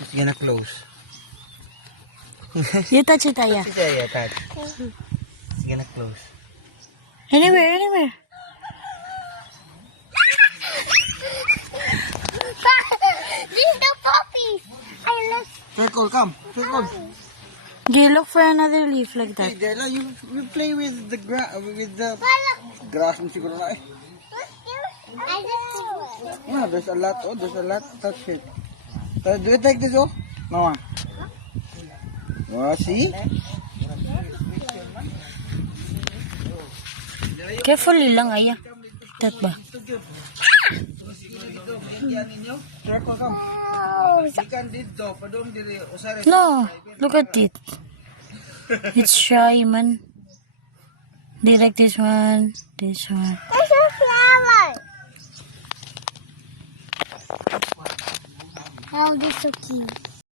It's gonna close. You touch it, Aya. Yeah, touch. It's gonna close. Anywhere. These the puppies. I love. Circle, come. Circle. Do you look for another leaf like Hey, that? Dela, you play with the grass Look. grass mo siguro na eh. I just. Yeah, there's a lot. Oh, there's a lot. Touch it. Do it like this, oh. Mama. Oh, see? Carefully lang, Aya. That ba? Circle, come. Ikan dito, padong diri. Usare. No, look at it. It's shy, man. They like this one. There's a flower. Oh, this is so cute.